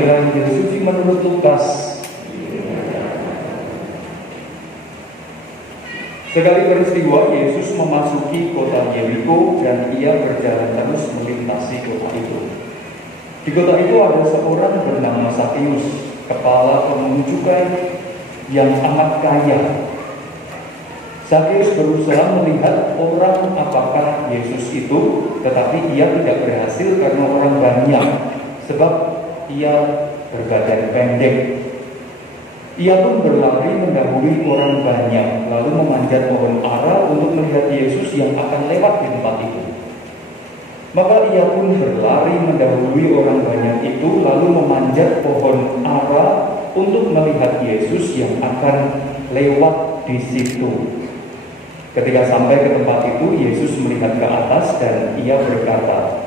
Inilah Injil suci menurut Lukas. Sekali peristiwa, Yesus memasuki kota Yeriko dan ia berjalan terus melintasi kota itu. Di kota itu ada seorang bernama Sakeus, kepala pemungut cukai yang amat kaya. Sakeus berusaha melihat orang apakah Yesus itu, tetapi ia tidak berhasil karena orang banyak, sebab ia berbadan pendek. Ia pun berlari mendahului orang banyak, lalu memanjat pohon ara untuk melihat Yesus yang akan lewat di tempat itu. Maka ia pun berlari mendahului orang banyak itu, lalu memanjat pohon ara untuk melihat Yesus yang akan lewat di situ. Ketika sampai ke tempat itu, Yesus melihat ke atas dan ia berkata,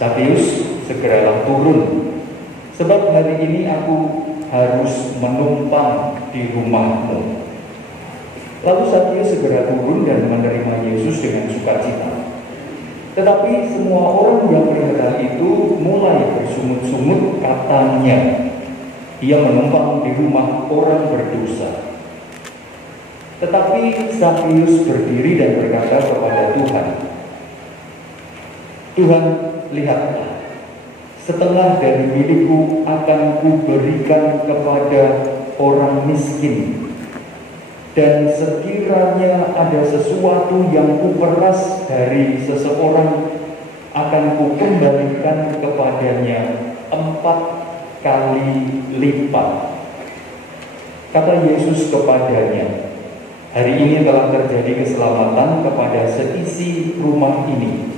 "Sakeus, segeralah turun, sebab hari ini aku harus menumpang di rumahmu." Lalu Sakeus segera turun dan menerima Yesus dengan sukacita. Tetapi semua orang yang melihat hal itu mulai bersungut-sungut, katanya, "Ia menumpang di rumah orang berdosa." Tetapi Sakeus berdiri dan berkata kepada Tuhan, "Tuhan, lihatlah, setengah dari milikku akan kuberikan kepada orang miskin. Dan sekiranya ada sesuatu yang kuperas dari seseorang, akan kukembalikan kepadanya 4 kali lipat." Kata Yesus kepadanya, "Hari ini telah terjadi keselamatan kepada seisi rumah ini,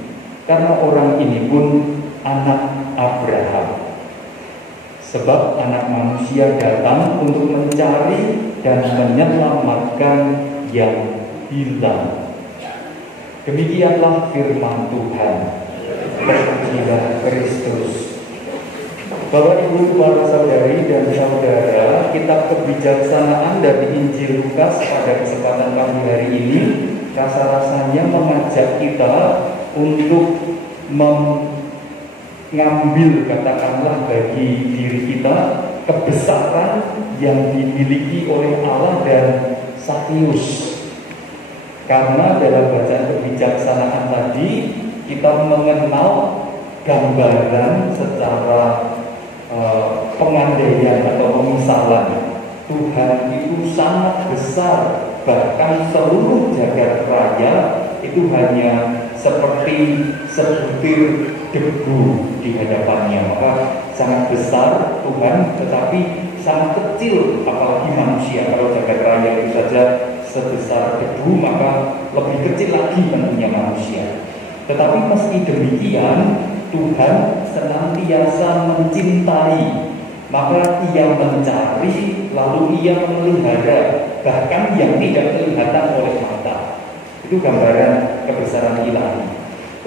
karena orang ini pun anak Abraham. Sebab anak manusia datang untuk mencari dan menyelamatkan yang hilang." Demikianlah firman Tuhan. Terpujilah Kristus. Bapak, Ibu, para saudari dan saudara, kitab kebijaksanaan dari Injil Lukas pada kesempatan pagi hari ini rasa-rasanya mengajak kita untuk mengambil, katakanlah, bagi diri kita kebesaran yang dimiliki oleh Allah dan Sakeus. Karena dalam bacaan kebijaksanaan tadi kita mengenal gambaran secara pengandaian atau pemisalan. Tuhan itu sangat besar, bahkan seluruh jagat raya itu hanya seperti sebutir debu di hadapannya. Maka sangat besar Tuhan, tetapi sangat kecil apalagi manusia. Kalau jagat raya itu saja sebesar debu, maka lebih kecil lagi tentunya manusia. Tetapi meski demikian, Tuhan senantiasa mencintai. Maka ia mencari, lalu ia memelihara, bahkan yang tidak kelihatan oleh mata. Itu gambaran kebesaran ilahi.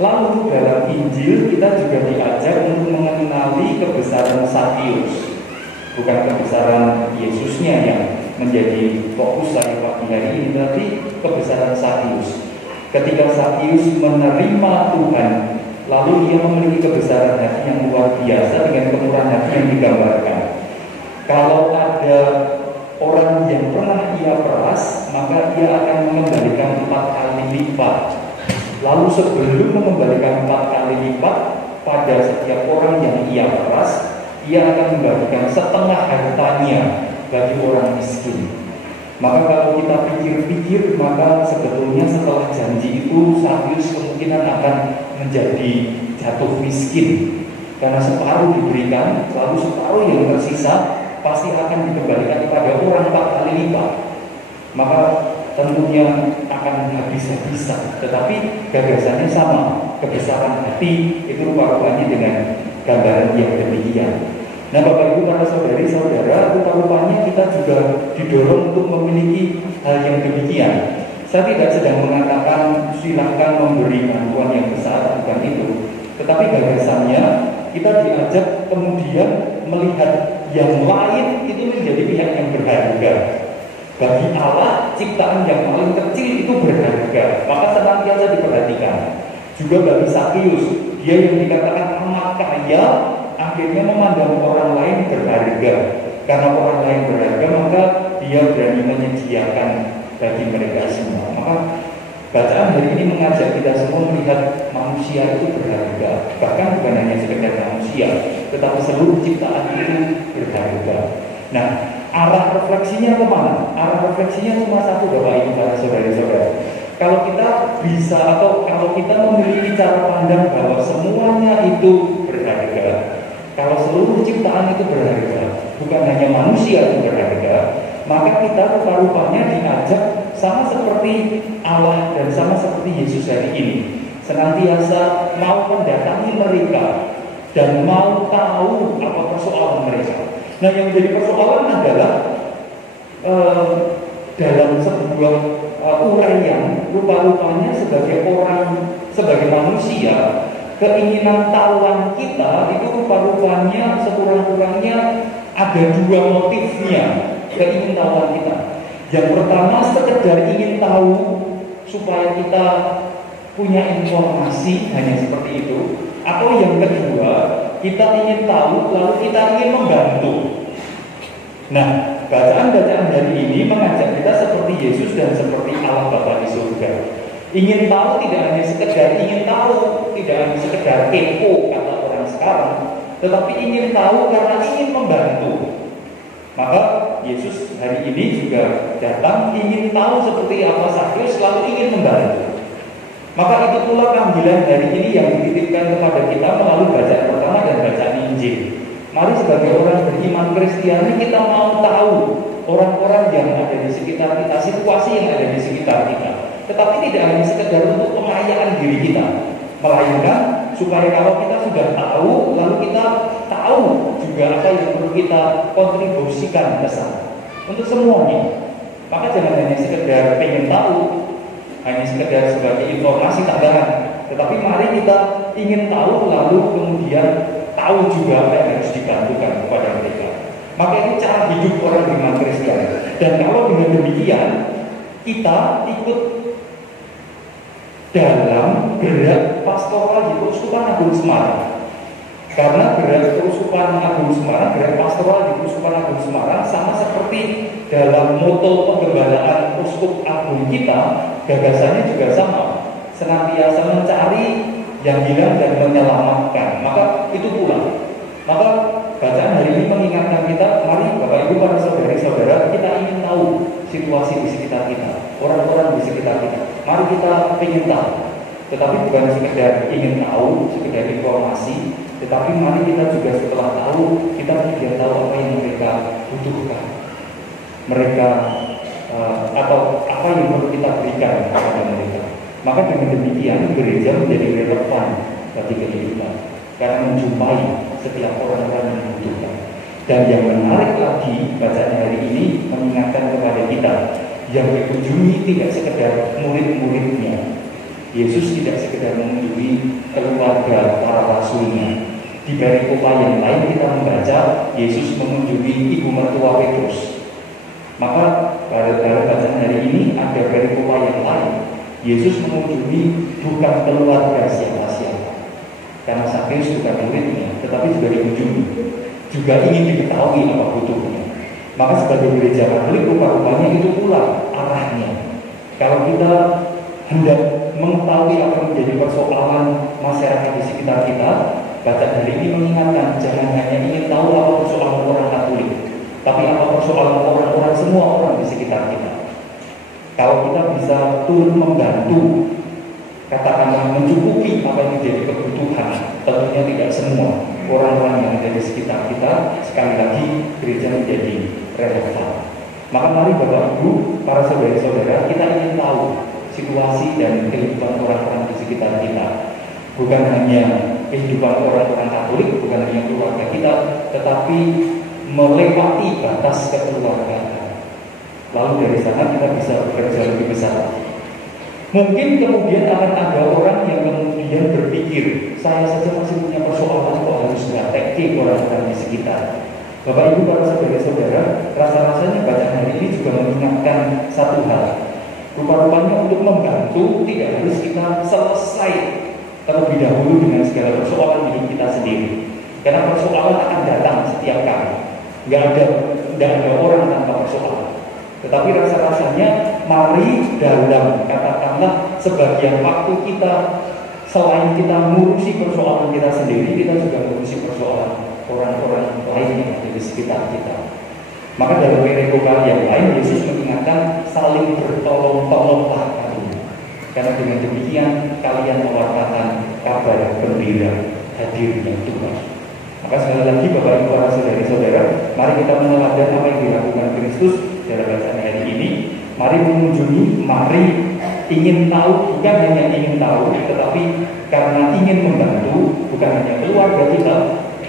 Lalu dalam Injil kita juga diajar untuk mengenali kebesaran Sakeus. Bukan kebesaran Yesusnya yang menjadi fokus saya pagi hari ini, tapi kebesaran Sakeus. Ketika Sakeus menerima Tuhan, lalu ia memiliki kebesaran hati yang luar biasa dengan kemurahan hati yang digambarkan. Kalau ada orang yang pernah ia peras, maka ia akan mengembalikan 4 kali lipat. Lalu sebelum mengembalikan 4 kali lipat pada setiap orang yang ia peras, ia akan membagikan setengah hartanya bagi orang miskin. Maka kalau kita pikir-pikir, maka sebetulnya setelah janji itu Sakeus kemungkinan akan menjadi jatuh miskin. Karena separuh diberikan, lalu separuh yang tersisa pasti akan dikembalikan kepada orang 4 kali lipat. Maka tentunya akan habis-habisan. Tetapi gagasannya sama, kebesaran hati itu rupa-rupanya dengan gambaran yang demikian. Nah, Bapak Ibu, para saudari-saudara, rupa-rupanya kita juga didorong untuk memiliki hal yang demikian. Saya tidak sedang mengatakan silakan memberi bantuan yang besar, bukan itu. Tetapi gagasannya kita diajak kemudian melihat yang lain itu menjadi pihak yang berharga. Bagi Allah, ciptaan yang paling kecil itu berharga, maka senantiasa diperhatikan. Juga bagi Sakeus, dia yang dikatakan amat kaya, akhirnya memandang orang lain berharga. Karena orang lain berharga, maka dia berani menyediakan bagi mereka semua. Maka bacaan hari ini mengajak kita semua melihat manusia itu berharga. Bahkan bukan hanya sekedar manusia, tetapi seluruh ciptaan itu berharga. Nah, arah refleksinya kemana? Arah refleksinya cuma satu, Bapak Ibu para saudara-saudara. Kalau kita bisa atau kalau kita memiliki cara pandang bahwa semuanya itu berharga, kalau seluruh ciptaan itu berharga, bukan hanya manusia yang berharga, maka kita rupa-rupanya diajak sama seperti Allah dan sama seperti Yesus hari ini, senantiasa mau mendatangi mereka dan mau tahu apa persoalan mereka. Nah, yang menjadi persoalan adalah dalam sebuah uraian, rupa-rupanya sebagai orang, sebagai manusia, keinginan tahuan kita itu rupa-rupanya sekurang-kurangnya ada dua motifnya keinginan tahuan kita. Yang pertama, sekedar ingin tahu supaya kita punya informasi, hanya seperti itu. Atau yang kedua, kita ingin tahu lalu kita ingin membantu. Nah, bacaan-bacaan hari ini mengajak kita seperti Yesus dan seperti Allah Bapa di surga. Ingin tahu tidak hanya sekedar ingin tahu, tidak hanya sekedar kepo kata orang sekarang, tetapi ingin tahu karena ingin membantu. Maka Yesus hari ini juga datang ingin tahu seperti apa Zakheus, lalu ingin membantu. Maka itu pula panggilan hari ini yang dititipkan kepada kita melalui bacaan pertama dan bacaan Injil. Mari sebagai orang beriman Kristiani kita mau tahu orang-orang yang ada di sekitar kita, situasi yang ada di sekitar kita. Tetapi tidak hanya sekedar untuk pengayaan diri kita, melainkan supaya kalau kita sudah tahu, lalu kita tahu juga apa yang perlu kita kontribusikan ke sana untuk semuanya. Maka jangan hanya sekedar pengen tahu, hanya sekedar sebagai informasi tambahan, tetapi mari kita ingin tahu lalu kemudian tahu juga apa yang harus dibantukan kepada mereka. Maka itu cara hidup orang beriman Kristen. Dan kalau dengan demikian kita ikut dalam gerak pastoral di Keuskupan Agung Semarang. Karena gerak Keuskupan Agung Semarang, gerak pastoral di Keuskupan Agung Semarang sama seperti dalam moto penggembalaan Uskup Agung kita, gagasannya juga sama, senantiasa mencari yang hilang dan menyelamatkan. Maka itu pula. Maka bacaan hari ini mengingatkan kita, mari Bapak Ibu para saudari-saudara, kita ingin tahu situasi di sekitar kita, orang-orang di sekitar kita. Mari kita ingin tahu. Tetapi bukan sekedar ingin tahu, sekedar informasi, tetapi mari kita juga setelah tahu, kita juga tahu apa yang mereka butuhkan. Mereka atau apa yang perlu kita berikan kepada mereka. Maka dengan demikian gereja menjadi relevan bagi kehidupan karena menjumpai setiap orang-orang yang membutuhkan. Dan yang menarik lagi bacaan hari ini mengingatkan kepada kita yang dikunjungi tidak sekedar murid-muridnya. Yesus tidak sekedar mengunjungi keluarga para rasulnya. Di perikopah yang lain kita membaca Yesus mengunjungi ibu mertua Petrus. Maka pada bacaan hari ini ada perikopah yang lain. Yesus mengunjungi bukan keluarga siapa-siapa, karena Zakheus bukan muridnya, tetapi juga dikunjungi, juga ingin diketahui apa butuhnya. Maka sebagai gereja Katolik rupa-rupanya itu pula arahnya. Kalau kita hendak mengetahui apa yang menjadi persoalan masyarakat di sekitar kita, bacaan hari ini mengingatkan jangan hanya ingin tahu apa persoalan orang Katolik, tapi apa persoalan orang-orang semua orang di sekitar kita. Kalau kita bisa turun membantu, katakanlah mencukupi apa yang menjadi kebutuhan, tentunya tidak semua orang-orang yang ada di sekitar kita, sekali lagi gereja menjadi relevan. Maka mari Bapak Ibu, para saudara-saudara, kita ingin tahu situasi dan kehidupan orang-orang di sekitar kita. Bukan hanya kehidupan orang-orang Katolik, bukan hanya keluarga kita, tetapi melewati batas kekeluargaan. Lalu dari sana kita bisa bekerja lebih besar. Mungkin kemudian akan ada orang yang kemudian berpikir, saya saja masih punya persoalan kok harus praktek ke orang-orang di sekitar. Bapak Ibu para saudara-saudara, rasa-rasanya bacaan hari ini juga mengingatkan satu hal. Rupa-rupanya untuk membantu tidak harus kita selesai terlebih dahulu dengan segala persoalan hidup kita sendiri. Karena persoalan akan datang setiap kali. Nggak ada orang tanpa persoalan. Tetapi rasa-rasanya mari dalam katakanlah sebagian waktu kita, selain kita ngurusi persoalan kita sendiri, kita juga ngurusi persoalan orang-orang lain yang ada di sekitar kita. Maka dalam perikopal yang lain Yesus mengingatkan saling bertolong-tolonglah kamu. Karena dengan demikian kalian mewartakan kabar gembira hadirnya Tuhan. Maka sekali lagi Bapak Ibu para saudara-saudara, mari kita meneladani apa yang dilakukan Kristus dalam bacaan hari ini. Mari mengunjungi, mari ingin tahu, bukan hanya ingin tahu, tetapi karena ingin membantu, bukan hanya keluarga kita,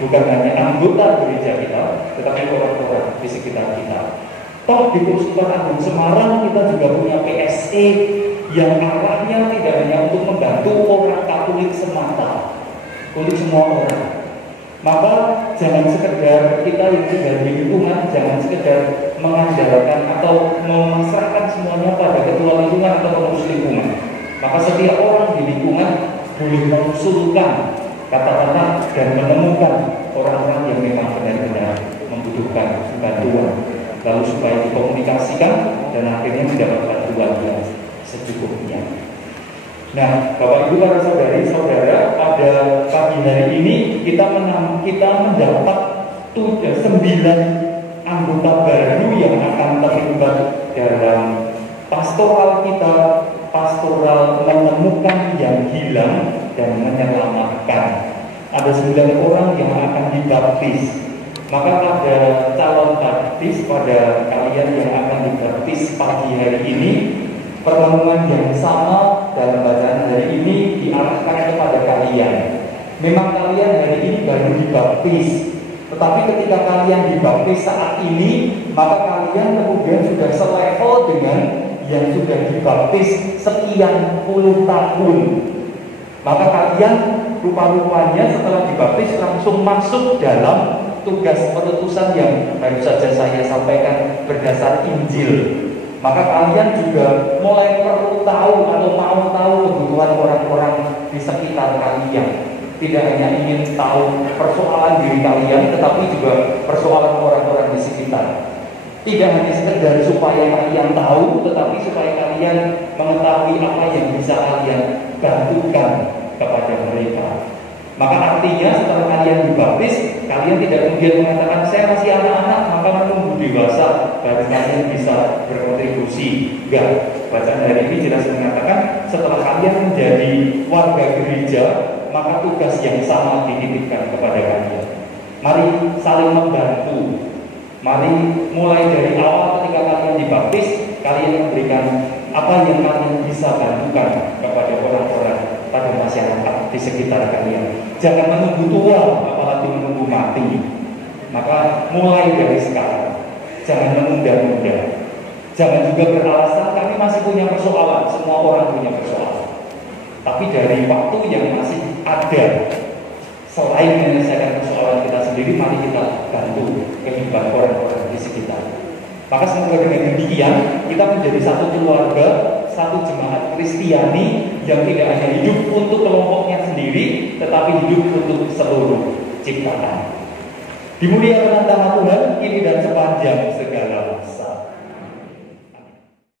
bukan hanya anggota gereja kita, tetapi orang-orang di sekitar kita. Toh di Persekutuan Agung Semarang kita juga punya PSE yang arahnya tidak hanya untuk membantu orang Katolik semata, untuk semua orang. Maka jangan sekedar kita yang tinggal di lingkungan, jangan sekedar mengandalkan atau memasrahkan semuanya pada ketua lingkungan atau pengurus lingkungan. Maka setiap orang di lingkungan boleh mengusulkan, katakanlah, dan menemukan orang-orang yang memang benar-benar membutuhkan bantuan, lalu supaya dikomunikasikan dan akhirnya mendapat bantuan yang secukupnya. Nah, Bapak Ibu para saudari-saudara, pada pagi hari ini kita mendapat 9 anggota baru yang akan terlibat dalam pastoral kita, pastoral menemukan yang hilang dan menyelamatkan. Ada 9 orang yang akan dibaptis. Maka pada calon baptis, pada kalian yang akan dibaptis pagi hari ini, pertemuan yang sama dalam bacaan hari ini diarahkan kepada kalian. Memang kalian hari ini baru dibaptis, tetapi ketika kalian dibaptis saat ini, maka kalian kemudian sudah selevel dengan yang sudah dibaptis sekian puluh tahun. Maka kalian rupa-rupanya setelah dibaptis langsung masuk dalam tugas perutusan yang baru saja saya sampaikan berdasar Injil. Maka kalian juga mulai perlu tahu atau mau tahu kebutuhan orang-orang di sekitar kalian. Tidak hanya ingin tahu persoalan diri kalian, tetapi juga persoalan orang-orang di sekitar. Tidak hanya sekedar supaya kalian tahu, tetapi supaya kalian mengetahui apa yang bisa kalian bantukan kepada mereka. Maka artinya setelah kalian dibaptis, kalian tidak kemudian mengatakan saya masih anak-anak, maka menunggu dewasa baru kalian bisa berkontribusi. Enggak. Bacaan hari ini jelas mengatakan setelah kalian menjadi warga gereja, maka tugas yang sama dititipkan kepada kalian. Mari saling membantu. Mari mulai dari awal ketika kalian dibaptis, kalian memberikan apa yang kalian bisa bantukan kepada orang-orang pada masyarakat di sekitar kalian. Jangan menunggu tua, apalagi menunggu mati. Maka mulai dari sekarang, jangan menunda-nunda. Jangan juga beralasan kami masih punya persoalan. Semua orang punya persoalan. Tapi dari waktu yang masih ada, selain menyelesaikan persoalan kita sendiri, mari kita bantu kehidupan orang-orang di sekitar. Maka semoga dengan demikian kita menjadi satu keluarga, satu jemaat Kristiani yang tidak hanya hidup untuk kelompoknya sendiri, tetapi hidup untuk seluruh ciptaan. Dimuliakan nama Tuhan kini dan sepanjang segala